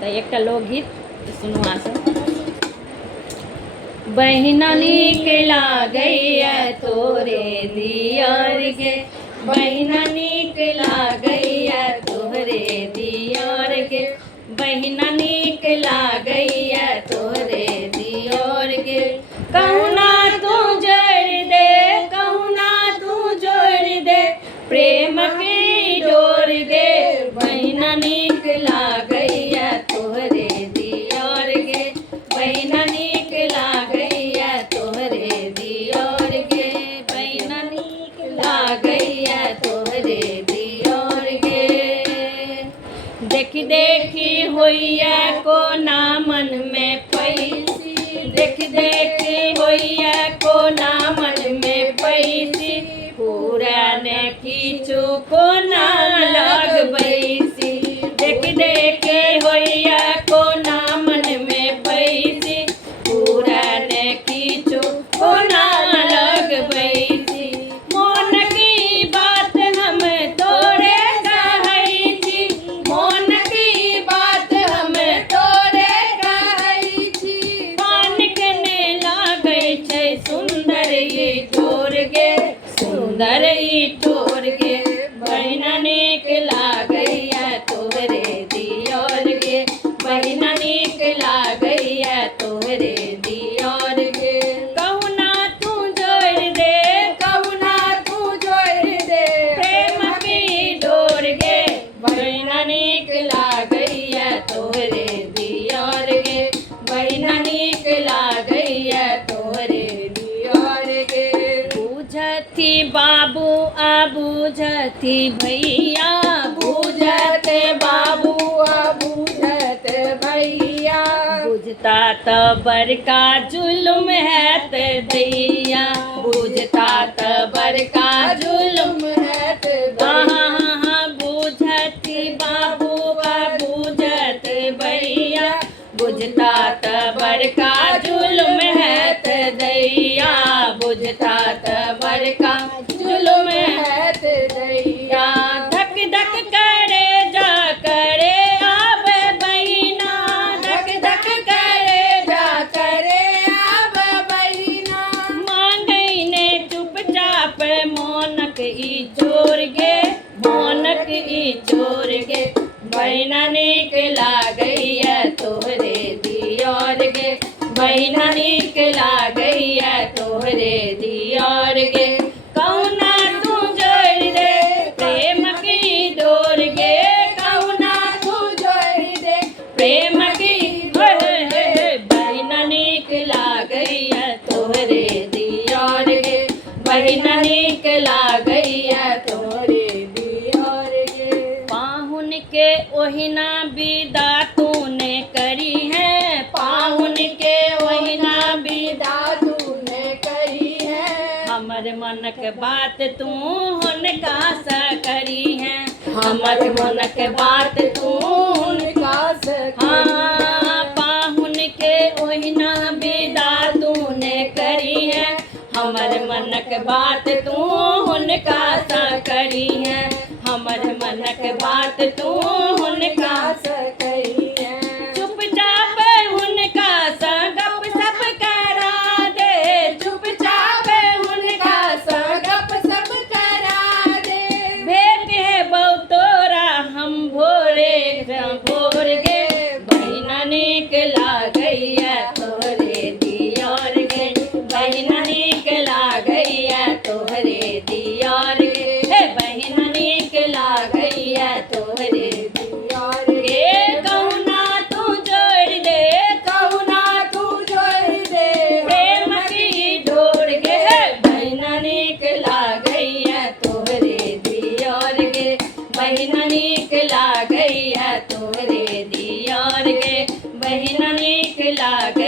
तो एक लोकगीत सुनो वहाँ से। बहिना नीक लागैया तोरे दियर गे, बहिना नीक लागैया तोरे दियर गे, बहिना नीक लागैया तोरे दियर गे। कहुना तू जोड़ दे, कहुना तू जोड़ दे प्रेम की डोर गे, बहिना नीक लागैया तोरे दियर गे, बहिना नीक लागैया तोरे दियर गे, बहिना नीक लागैया तोरे दियर गे। देखी देखी होइया को ना मन में पैसी, देखी देखी होइया को ना मन में पैसी, पुराने किछु को ना लग बैसी, देखी देखी होइया को ना मन में पैसी, पुराने किछु को ना लग बैसी। मन की बात हम तोरे कहै छी, मन की बात हम तोरे कहै छी, पान केने लागै छै सुंदर ई ठोर गे, सुंदर ई ठोर गे, बहिना नीक लागैया तोरे दियर गे, बहिना नीक लागैया तोरे दियर गे। कहुना तू जोड़ दे, कहुना तू जोड़ दे प्रेम की डोर गे, बहिना नीक लागैया तोरे दियर गे, बहिना नीक लागैया तोरे दियर गे। बुझती बाबू आ बुझती भैया, बुझत बाबू आ बुझत भैया, बुझता त बड़का जुल्म हैत दैया, बुझता त बड़का जुल्म हैत दैया। बुझती बाबू आ बुझत भैया, बुझता त बड़का जुल्म हैत दैया, बुझता त बड़का जुल्म हैत दैया। धक धक करे जा करे आब बहिना, धक धक करे जा करे आब बहिना, मांगै ने चुपचाप मोनक ई चोर गे, मोनक ई चोर गे, बहिना नीक लागैया तोरे दियर गे, बहिना नीक लागैया तोरे दियर गे। कहुना तू जोड़ दे प्रेम की डोर गे, कहुना तू जोड़ दे प्रेम की बहिना नीक लागैया तोरे दियर गे, बहिना नीक लागैया तोरे दियर गे। पाहुन के ओहिना विदा तूने करी है, पाहुन के ओहिना विदा तूने करी है, हमर मनक बात तू हुनका सा करी है, हमर मनक बात तू हुनका सा हाँ। पाहुन के ओहिना विदा तूने करी है, हमर मनक बात तू हुनका सा करी है, हमर मनक बात तू हुनका सा करी है। चुपचाप हुनका सा गप सप करा दे, चुपचाप हुनका सा गप सप करा दे, भेंट है बहु तोरा हम भोरे भोर गे, बहिना नीक लागैया तोरे दियर गे, बहिना नीक लागैया तोरे दियर गे, हे बहिना नीक लागैया तोरे दियर गे। कहुना तू जोड़ दे, कहुना तू जोड़ दे प्रेम की डोर गे, बहिना नीक लागैया तोरे दियर गे, बहिना नीक लागैया तोरे दियर गे, बहिना नीक लागैया